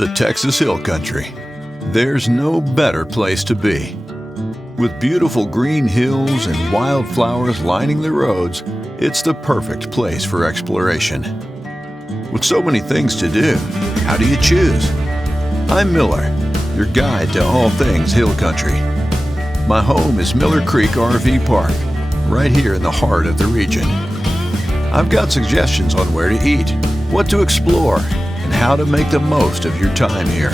The Texas Hill Country. There's no better place to be. With beautiful green hills and wildflowers lining the roads, it's the perfect place for exploration. With so many things to do, how do you choose? I'm Miller, your guide to all things hill country. My home is Miller Creek RV Park, right here in the heart of the region. I've got suggestions on where to eat, what to explore, and how to make the most of your time here.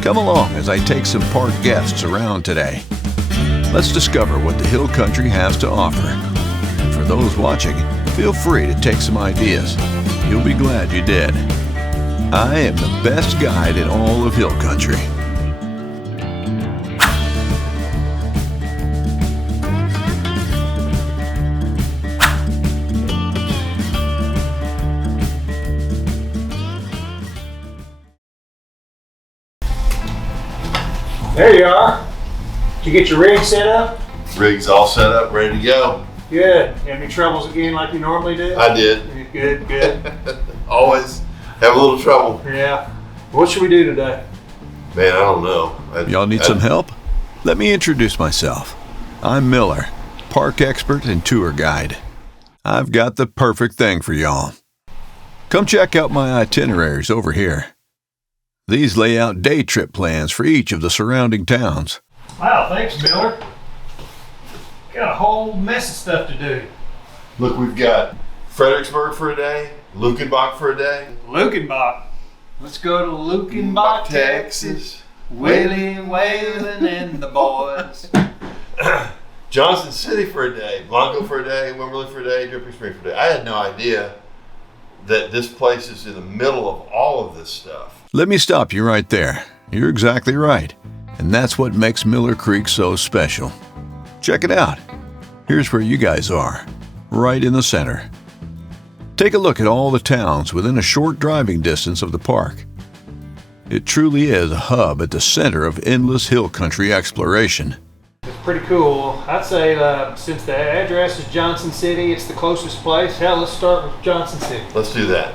Come along as I take some park guests around today. Let's discover what the hill country has to offer. And for those watching, feel free to take some ideas. You'll be glad you did. I am the best guide in all of hill country. There you are. Did you get your rig set up? Rig's all set up, ready to go. Good. You have any troubles again like you normally do? I did. Good. Always have a little trouble. Yeah. What should we do today? Man, I don't know. Y'all need some help? Let me introduce myself. I'm Miller, park expert and tour guide. I've got the perfect thing for y'all. Come check out my itineraries over here. These lay out day trip plans for each of the surrounding towns. Wow, thanks, Miller. Got a whole mess of stuff to do. Look, we've got Fredericksburg for a day, Lukenbach for a day. Lukenbach. Let's go to Lukenbach, Texas. Willie Whalen and the boys. Johnson City for a day, Blanco for a day, Wimberley for a day, Dripping Spring for a day. I had no idea that this place is in the middle of all of this stuff. Let me stop you right there. You're exactly right. And that's what makes Miller Creek so special. Check it out. Here's where you guys are, right in the center. Take a look at all the towns within a short driving distance of the park. It truly is a hub at the center of endless hill country exploration. It's pretty cool. I'd say since the address is Johnson City, it's the closest place. Hell, let's start with Johnson City. Let's do that.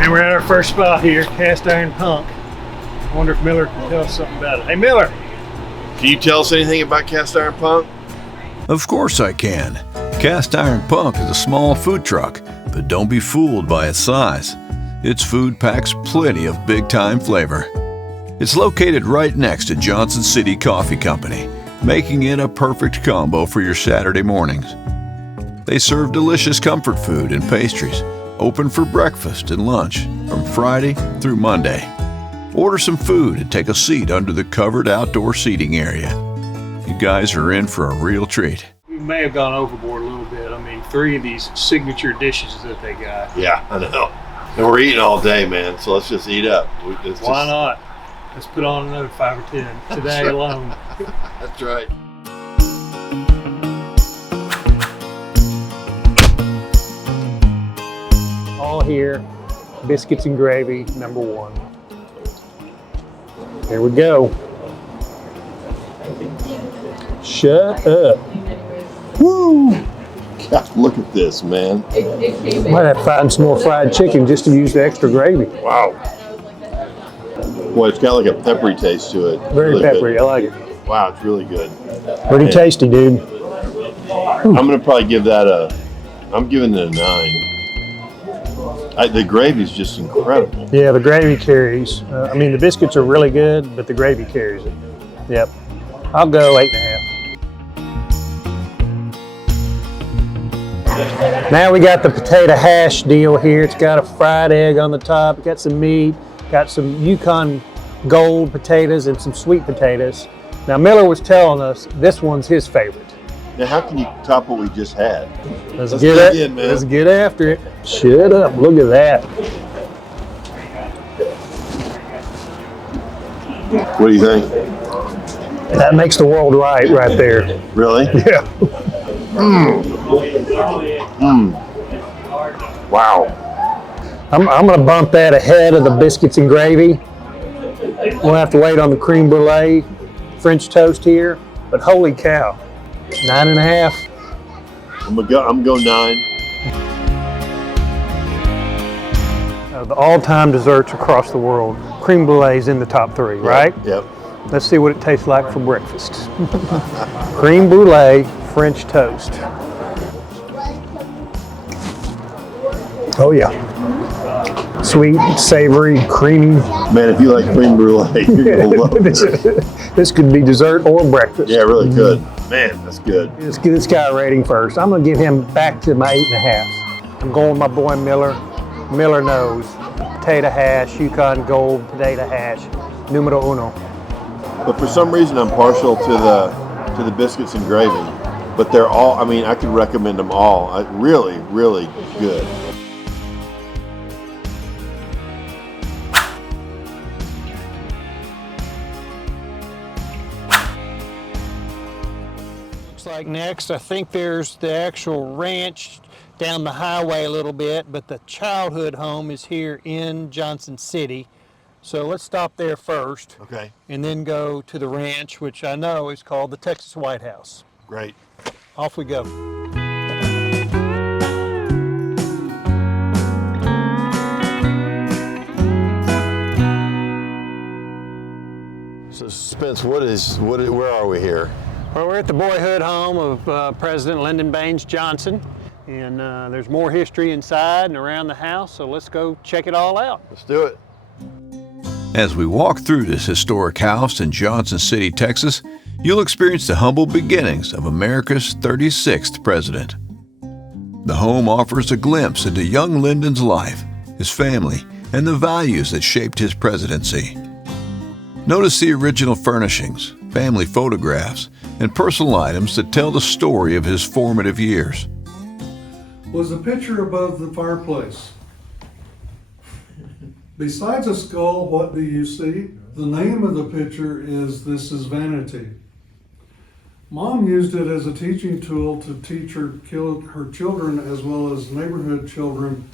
And we're at our first spot here, Cast Iron Punk. I wonder if Miller can tell us something about it. Hey, Miller! Can you tell us anything about Cast Iron Punk? Of course I can. Cast Iron Punk is a small food truck, but don't be fooled by its size. Its food packs plenty of big-time flavor. It's located right next to Johnson City Coffee Company, making it a perfect combo for your Saturday mornings. They serve delicious comfort food and pastries, open for breakfast and lunch from Friday through Monday. Order some food and take a seat under the covered outdoor seating area. You guys are in for a real treat. We may have gone overboard a little bit. I mean, 3 of these signature dishes that they got. Yeah, I know. And we're eating all day, man, so let's just eat up. Why not? Let's put on another 5 or 10 today alone. That's right. All here, biscuits and gravy, number 1. Here we go. Shut up. Woo! God, look at this, man. Might have to find some more fried chicken just to use the extra gravy. Wow. Boy, it's got like a peppery taste to it. Very really peppery, good. I like it. Wow, it's really good. Pretty tasty, dude. I'm gonna probably give that I'm giving it a 9. The gravy's just incredible. Yeah, the gravy carries. I mean, the biscuits are really good, but the gravy carries it. Yep. I'll go 8.5. Now we got the potato hash deal here. It's got a fried egg on the top, got some meat, got some Yukon Gold potatoes and some sweet potatoes. Now Miller was telling us this one's his favorite. Now, how can you top what we just had? Let's get after it. Shut up, look at that. What do you think? That makes the world right there. Really? Yeah. Wow. I'm going to bump that ahead of the biscuits and gravy. We'll have to wait on the creme brulee. French toast here, but holy cow, 9.5. I'm going 9. The all-time desserts across the world, creme brulee is in the top 3, right? Yep. Let's see what it tastes like for breakfast. Creme brulee, French toast. Oh yeah. Sweet, savory, creamy. Man, if you like creme brulee, you're gonna love this. This could be dessert or breakfast. Yeah, it really could. Man, that's good. Let's give this guy a rating first. I'm gonna give him back to my 8.5. I'm going with my boy Miller. Miller knows. Potato hash, Yukon Gold potato hash, numero uno. But for some reason, I'm partial to the biscuits and gravy. But they're all, I mean, I could recommend them all. Really, really good. Looks like next, I think there's the actual ranch down the highway a little bit, but the childhood home is here in Johnson City. So let's stop there first. Okay. And then go to the ranch, which I know is called the Texas White House. Great. Off we go. So Spence, where are we here? Well, we're at the boyhood home of President Lyndon Baines Johnson. And there's more history inside and around the house, so let's go check it all out. Let's do it. As we walk through this historic house in Johnson City, Texas, you'll experience the humble beginnings of America's 36th president. The home offers a glimpse into young Lyndon's life, his family, and the values that shaped his presidency. Notice the original furnishings, family photographs, and personal items that tell the story of his formative years. Was the picture above the fireplace. Besides a skull, what do you see? The name of the picture is This Is Vanity. Mom used it as a teaching tool to teach her children as well as neighborhood children.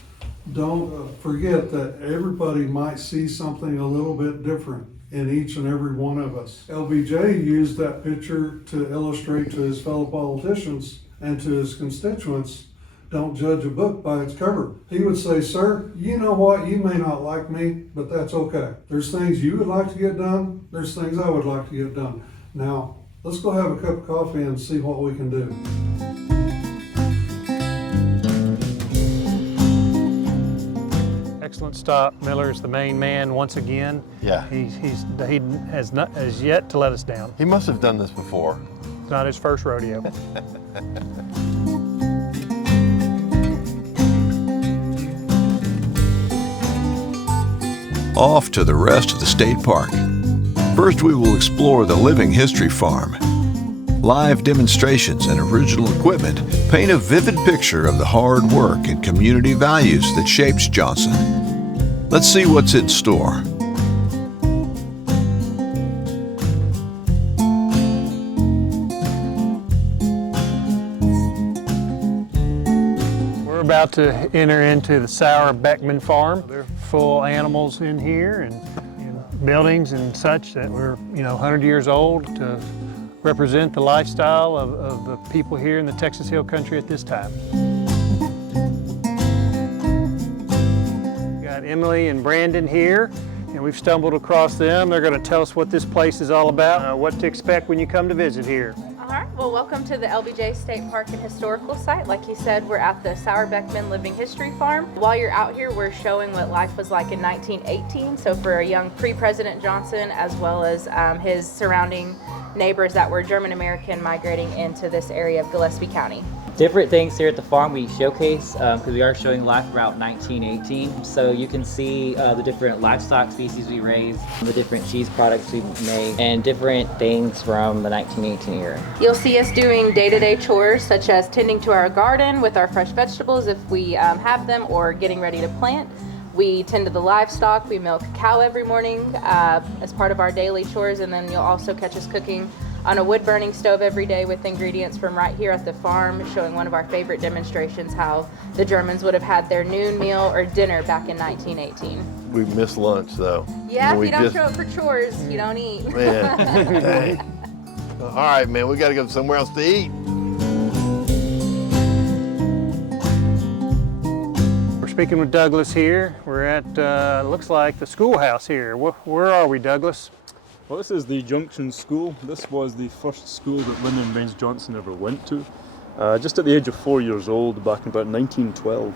Don't forget that everybody might see something a little bit different in each and every one of us. LBJ used that picture to illustrate to his fellow politicians and to his constituents, don't judge a book by its cover. He would say, sir, you know what, you may not like me, but that's okay. There's things you would like to get done, there's things I would like to get done. Now, let's go have a cup of coffee and see what we can do. Excellent stop. Miller's the main man once again. Yeah. He has yet to let us down. He must have done this before. It's not his first rodeo. Off to the rest of the state park. First, we will explore the Living History Farm. Live demonstrations and original equipment paint a vivid picture of the hard work and community values that shapes Johnson. Let's see what's in store. We're about to enter into the Sauer Beckman farm. There are full animals in here and buildings and such that were 100 years old to represent the lifestyle of the people here in the Texas Hill Country at this time. We got Emily and Brandon here, and we've stumbled across them. They're going to tell us what this place is all about, what to expect when you come to visit here. All right, well, welcome to the LBJ State Park and Historical Site. Like you said, we're at the Sauer Beckman Living History Farm. While you're out here, we're showing what life was like in 1918. So for a young pre-President Johnson, as well as his surrounding neighbors that were German American migrating into this area of Gillespie County. Different things here at the farm we showcase because we are showing life throughout 1918. So you can see the different livestock species we raise, the different cheese products we make, and different things from the 1918 era. You'll see us doing day-to-day chores such as tending to our garden with our fresh vegetables if we have them, or getting ready to plant. We tend to the livestock. We milk a cow every morning as part of our daily chores, and then you'll also catch us cooking on a wood-burning stove every day with ingredients from right here at the farm, showing one of our favorite demonstrations, how the Germans would have had their noon meal or dinner back in 1918. We missed lunch though. Yeah, if you don't show up for chores, you don't eat. Man, dang. All right, man, we got to go somewhere else to eat. We're speaking with Douglas here. We're at, looks like the schoolhouse here. Where are we, Douglas? Well, this is the Junction School. This was the first school that Lyndon Baines Johnson ever went to, just at the age of 4 years old back in about 1912.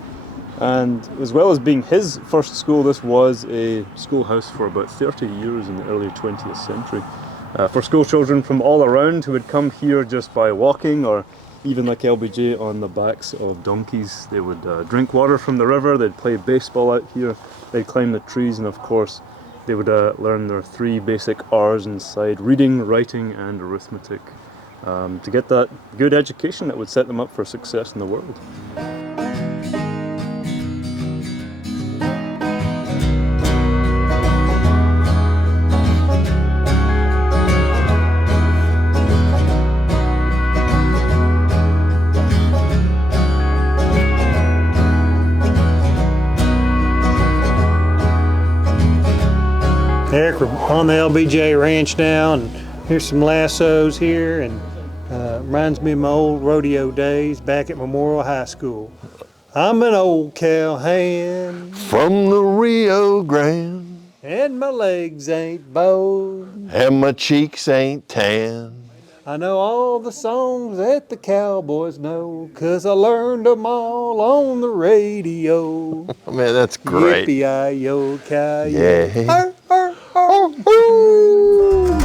And as well as being his first school, this was a schoolhouse for about 30 years in the early 20th century. For school children from all around who would come here just by walking, or even like LBJ on the backs of donkeys. They would drink water from the river, they'd play baseball out here, they'd climb the trees, and of course they would learn their 3 basic R's inside: reading, writing, and arithmetic, to get that good education that would set them up for success in the world. Eric, we're on the LBJ ranch now, and here's some lassos here, and reminds me of my old rodeo days back at Memorial High School. I'm an old cowhand From the Rio Grande, and my legs ain't bowed. and my cheeks ain't tan. I know all the songs that the cowboys know, 'cause I learned them all on the radio. Oh, man, that's great. Yippee-yi-yo, coyote. Yeah. Arr, arr, arr, woo.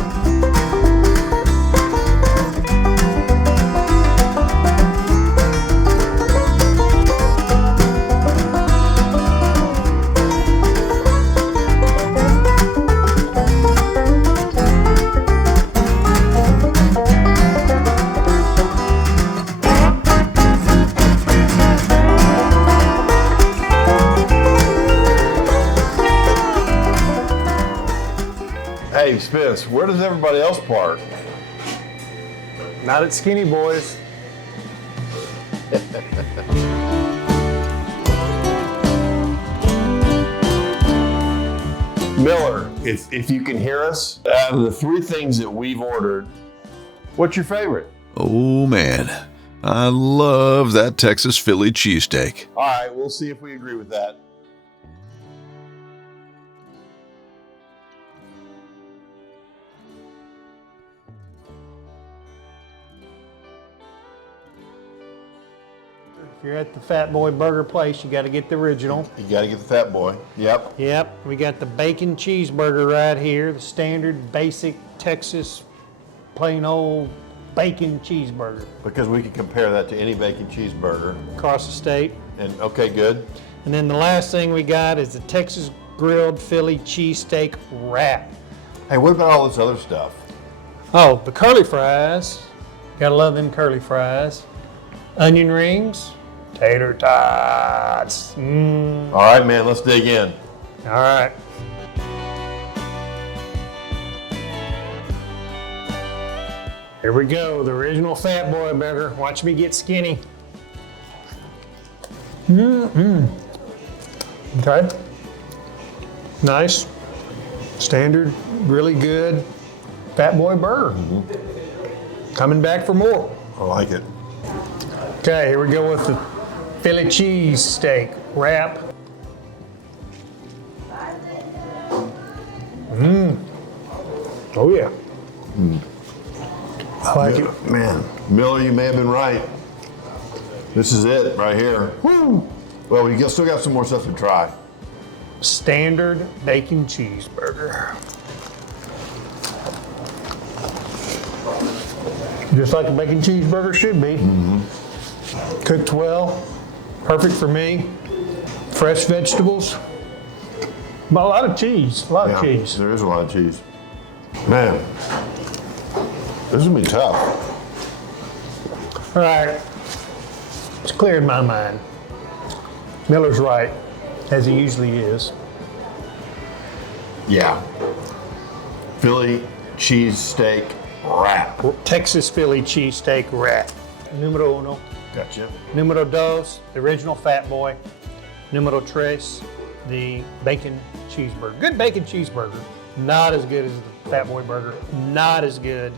Hey, Spence, where does everybody else park? Not at Skinny Boys. Miller, if you can hear us, out of the 3 things that we've ordered, what's your favorite? Oh man, I love that Texas Philly cheesesteak. All right, we'll see if we agree with that. If you're at the Fat Boy Burger place, you got to get the original. You got to get the Fat Boy. Yep. Yep, we got the bacon cheeseburger right here, the standard basic Texas plain old bacon cheeseburger Because we can compare that to any bacon cheeseburger. across the state. And okay, good. And then the last thing we got is the Texas grilled Philly cheesesteak wrap. Hey, what about all this other stuff? Oh, the curly fries. Gotta love them curly fries. Onion rings, tater tots. All right, man, let's dig in. All right. Here we go, the original Fat Boy burger. Watch me get skinny. Okay. Nice. Standard, really good Fat Boy burger. Coming back for more. I like it. Okay, here we go with the Philly cheese steak wrap. Oh yeah. I like it. Man, Miller, you may have been right. This is it right here. Woo! Well, we still got some more stuff to try. Standard bacon cheeseburger. Just like a bacon cheeseburger should be. Cooked well, perfect for me. Fresh vegetables. But a lot of cheese, a lot of cheese. There is a lot of cheese. Man, this is gonna be tough. All right, it's clear in my mind. Miller's right, as he usually is. Yeah. Philly cheesesteak wrap. Texas Philly cheesesteak wrap. Numero uno. Gotcha. Numero dos, the original Fat Boy. Numero tres, the bacon cheeseburger. Good bacon cheeseburger. Not as good as the Fat Boy burger. Not as good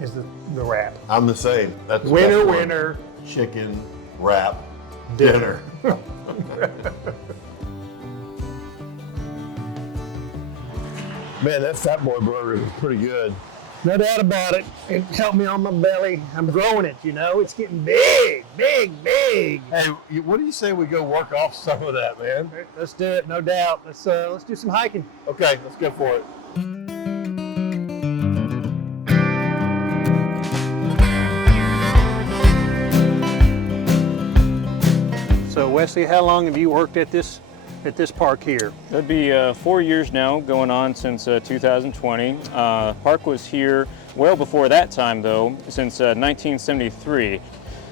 is the wrap. I'm the same. That's the Winner, best one. winner. Chicken wrap dinner. Man, that Fat Boy burger is pretty good. No doubt about it. It helped me on my belly. I'm growing it, you know. It's getting big, big, big. Hey, what do you say we go work off some of that, man? Let's do it, no doubt. Let's do some hiking. Okay, let's go for it. So Wesley, how long have you worked at this park here? That'd be 4 years now, going on since 2020. Park was here well before that time, though, since 1973.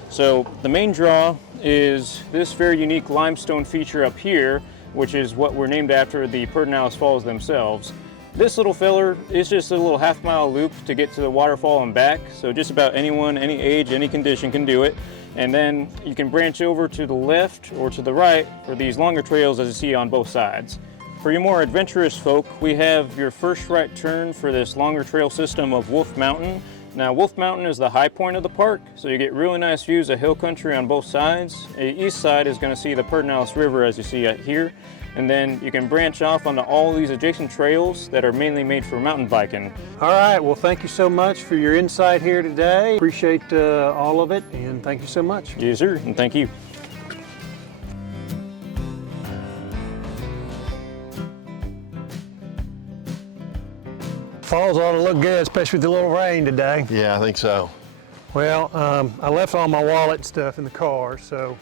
So the main draw is this very unique limestone feature up here, which is what we're named after, the Pedernales Falls themselves. This little feller is just a little half-mile loop to get to the waterfall and back, so just about anyone, any age, any condition can do it. And then you can branch over to the left or to the right for these longer trails as you see on both sides. For your more adventurous folk, we have your first right turn for this longer trail system of Wolf Mountain. Now Wolf Mountain is the high point of the park, so you get really nice views of hill country on both sides. The east side is going to see the Pedernales River as you see it here. And then you can branch off onto all these adjacent trails that are mainly made for mountain biking. All right, well, thank you so much for your insight here today. Appreciate all of it, and thank you so much. Yes, sir, and thank you. Falls ought to look good, especially with the little rain today. Yeah, I think so. Well, I left all my wallet and stuff in the car, so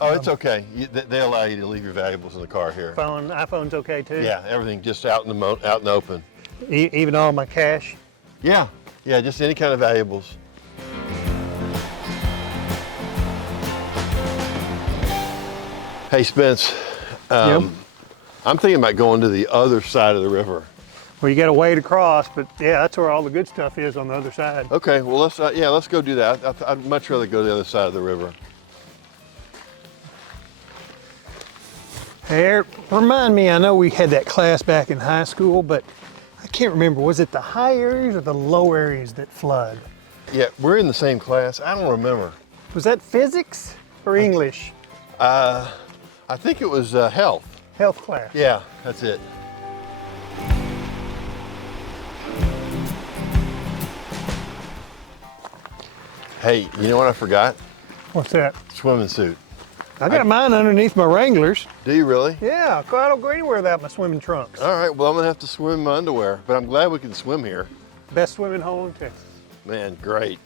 Oh, it's okay. They allow you to leave your valuables in the car here. iPhone's okay too? Yeah, everything just out in the open. Even all my cash? Yeah, just any kind of valuables. Hey, Spence. Yep. I'm thinking about going to the other side of the river. Well, you got to wade across, but yeah, that's where all the good stuff is on the other side. Okay, well let's go do that. I'd much rather go to the other side of the river. Hey, remind me, I know we had that class back in high school, but I can't remember, was it the high areas or the low areas that flood? Yeah, we're in the same class. I don't remember. Was that physics or English? I think it was health. Health class. Yeah, that's it. Hey, you know what I forgot? What's that? Swimming suit. I got mine underneath my Wranglers. Do you really? Yeah, I don't go anywhere without my swimming trunks. All right, well, I'm gonna have to swim in my underwear, but I'm glad we can swim here. Best swimming hole in Texas. Man, great.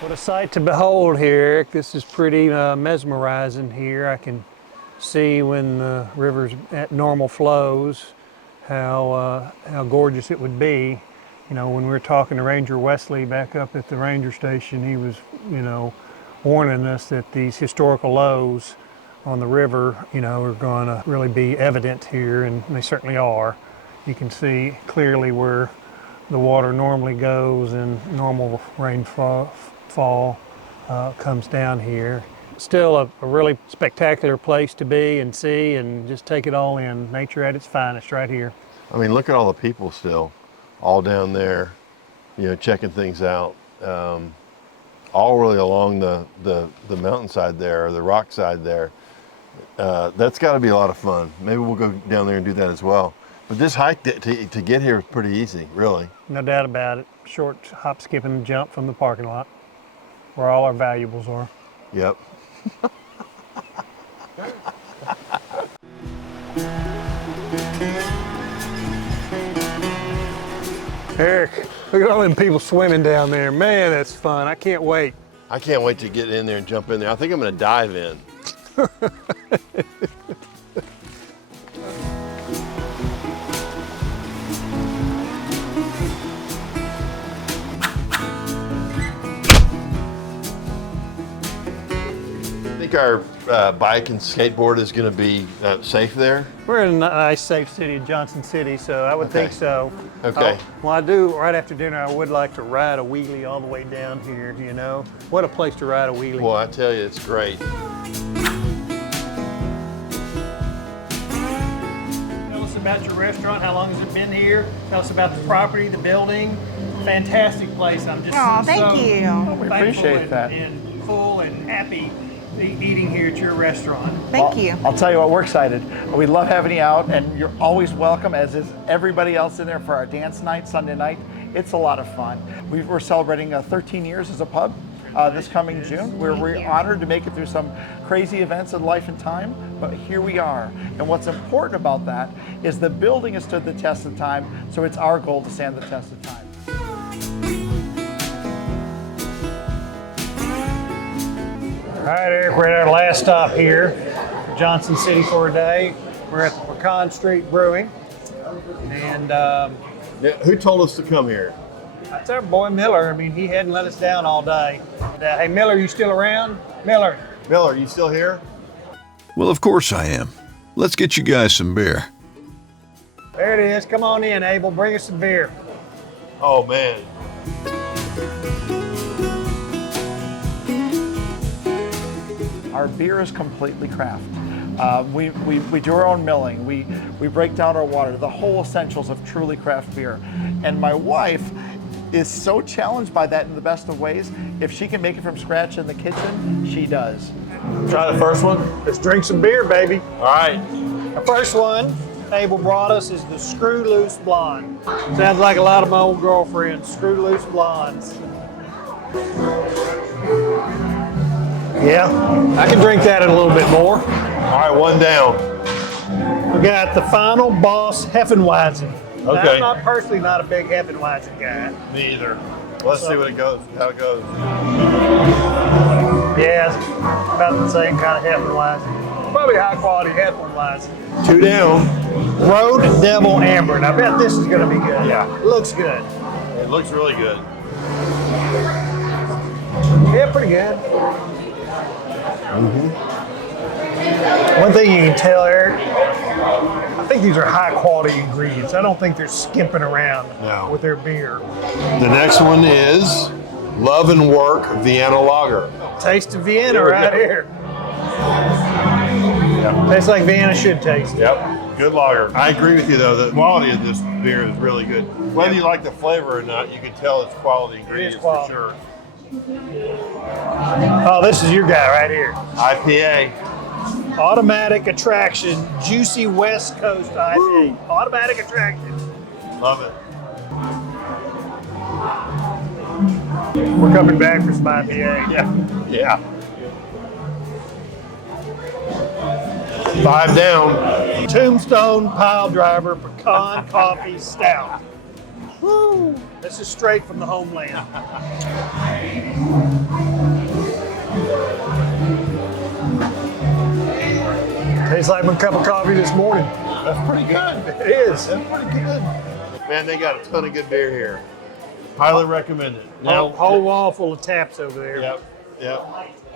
What a sight to behold here, Eric. This is pretty mesmerizing here. I can see when the river's at normal flows, how gorgeous it would be. You know, when we were talking to Ranger Wesley back up at the ranger station, he was, warning us that these historical lows on the river, are going to really be evident here, and they certainly are. You can see clearly where the water normally goes and normal rainfall comes down here. Still a really spectacular place to be and see and just take it all in. Nature at its finest right here. I mean, look at all the people still, all down there, checking things out. All really along the mountainside there, or the rock side there. That's got to be a lot of fun. Maybe we'll go down there and do that as well. But this hike to get here is pretty easy, really. No doubt about it. Short hop, skip, and jump from the parking lot, where all our valuables are. Yep. Eric, look at all them people swimming down there. Man, that's fun. I can't wait. I can't wait to get in there and jump in there. I think I'm going to dive in. Think our bike and skateboard is going to be safe there? We're in a nice, safe city of Johnson City, so I would think so. Okay. Well, I do, right after dinner, I would like to ride a wheelie all the way down here, What a place to ride a wheelie. Boy, I tell you, it's great. about your restaurant. How long has it been here? Tell us about the property, the building. Fantastic place. I'm just Aw, thank so you. thankful appreciate that. and full and happy eating here at your restaurant. Thank you. I'll tell you what, we're excited. We love having you out, and you're always welcome, as is everybody else in there for our dance night, Sunday night. It's a lot of fun. We're celebrating 13 years as a pub this coming June. We're honored to make it through some crazy events in life and time, but here we are. And what's important about that is the building has stood the test of time, so it's our goal to stand the test of time. All right, Eric, we're at our last stop here, Johnson City for a day. We're at the Pecan Street Brewing, and Now, who told us to come here? that's our boy Miller. I mean, he hadn't let us down all day. Hey, Miller, you still around? Miller. Miller, you still here? Well, of course I am. Let's get you guys some beer. There it is. Come on in, Abel. Bring us some beer. Oh, man. Our beer is completely craft. We do our own milling. We break down our water, the whole essentials of truly craft beer. And my wife is so challenged by that in the best of ways. If she can make it from scratch in the kitchen, she does. Try the first one. Let's drink some beer, baby. All right. The first one Abel brought us is the Screw Loose Blonde. Sounds like a lot of my old girlfriends, Screw Loose Blondes. Yeah, I can drink that in a little bit more. All right, one down. We got the Final Boss Heffenweizen. Now, Okay. I'm not personally not a big Heffenweizen guy. Me either. Let's see what it goes, how it goes. Yeah, it's about the same kind of Heffenweizen. Probably high quality Heffenweizen. Two down. Road Devil Amber. And I bet this is going to be good. Yeah. Looks good. It looks really good. Yeah, pretty good. One thing you can tell, Eric, I think these are high quality ingredients. I don't think they're skimping around with their beer. The next one is Love and Work Vienna Lager. Taste of Vienna There we right go. here. Tastes like Vienna should taste. Yep, good lager. I agree with you though, the quality of this beer is really good. Whether you like the flavor or not, you can tell it's quality ingredients quality. for sure. Oh, this is your guy right here. IPA. Automatic Attraction, Juicy West Coast IPA. Automatic Attraction. Love it. We're coming back for some IPA. Yeah. 5 down. Tombstone Pile Driver Pecan Coffee Stout. Woo! This is straight from the homeland. Tastes like my cup of coffee this morning. That's pretty good. It is. That's pretty good. Man, they got a ton of good beer here. Highly recommend it. Whole wall full of taps over there. Yep.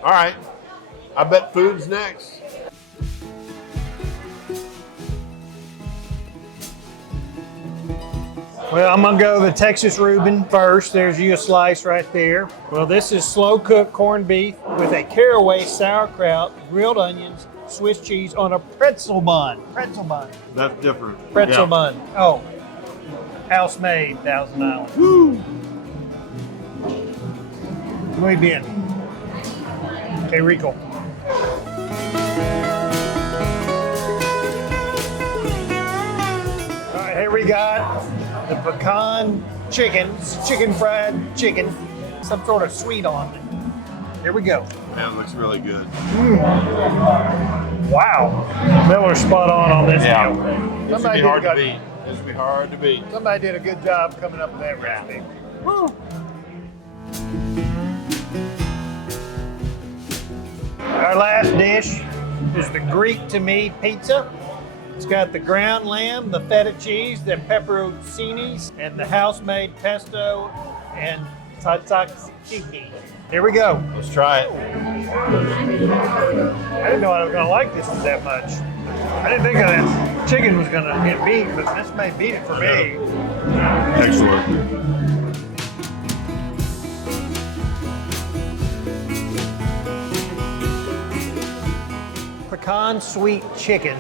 All right. I bet food's next. Well, I'm gonna go the Texas Reuben first. There's you a slice right there. Well, this is slow cooked corned beef with a caraway sauerkraut, grilled onions, Swiss cheese on a pretzel bun. Pretzel bun. That's different. Pretzel Yeah. bun. Oh, house made, Thousand Island. Woo! Muy bien. Que rico. All right, here we got the pecan chicken fried chicken, some sort of sweet on it. Here we go. Man, it looks really good. Wow, Miller's spot on this Yeah. deal. This would be hard to beat. This would be hard to beat. Somebody did a good job coming up with that recipe. Woo! Our last dish is the Greek to me pizza. It's got the ground lamb, the feta cheese, the pepperoncinis, and the house-made pesto and tzatziki. Here we go. Let's try it. I didn't know I was gonna like this that much. I didn't think that chicken was gonna get beat, but this may beat it for me. Excellent. Pecan sweet chicken,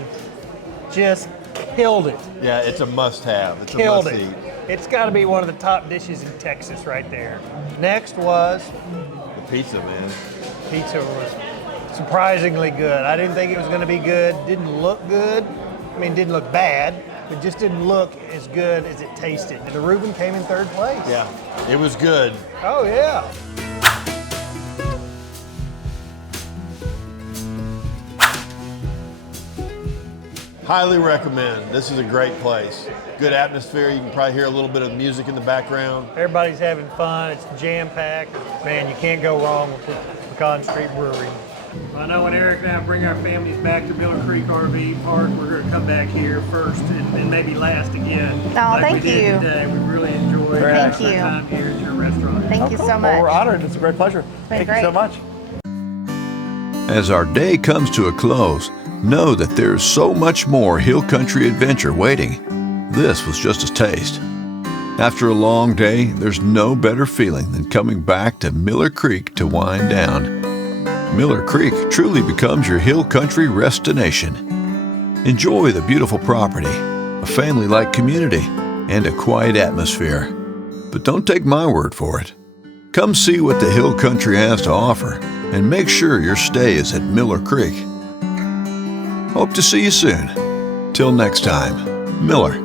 just killed it. Yeah, it's a must-have. It's Killed a it. must-eat. It's got to be one of the top dishes in Texas right there. Next was The pizza, man. pizza was surprisingly good. I didn't think it was going to be good. Didn't look good. I mean, didn't look bad. It just didn't look as good as it tasted. And the Reuben came in third place. Yeah, it was good. Oh, yeah. Highly recommend. This is a great place. Good atmosphere. You can probably hear a little bit of music in the background. Everybody's having fun. It's jam-packed. Man, you can't go wrong with Pecan Street Brewery. I know when Eric and I bring our families back to Miller Creek RV Park, we're going to come back here first and maybe last again. Oh, like thank we did you. Today. We really enjoyed Thank our you. time here at your restaurant. Thank you so Well, much. we're honored. It's a great pleasure. Thank you so great. much. As our day comes to a close, know that there's so much more hill country adventure waiting. This was just a taste. After a long day, there's no better feeling than coming back to Miller Creek to wind down. Miller Creek truly becomes your hill country destination. Enjoy the beautiful property, a family-like community, and a quiet atmosphere. But don't take my word for it. Come see what the hill country has to offer, and make sure your stay is at Miller Creek. Hope to see you soon. Till next time, Miller.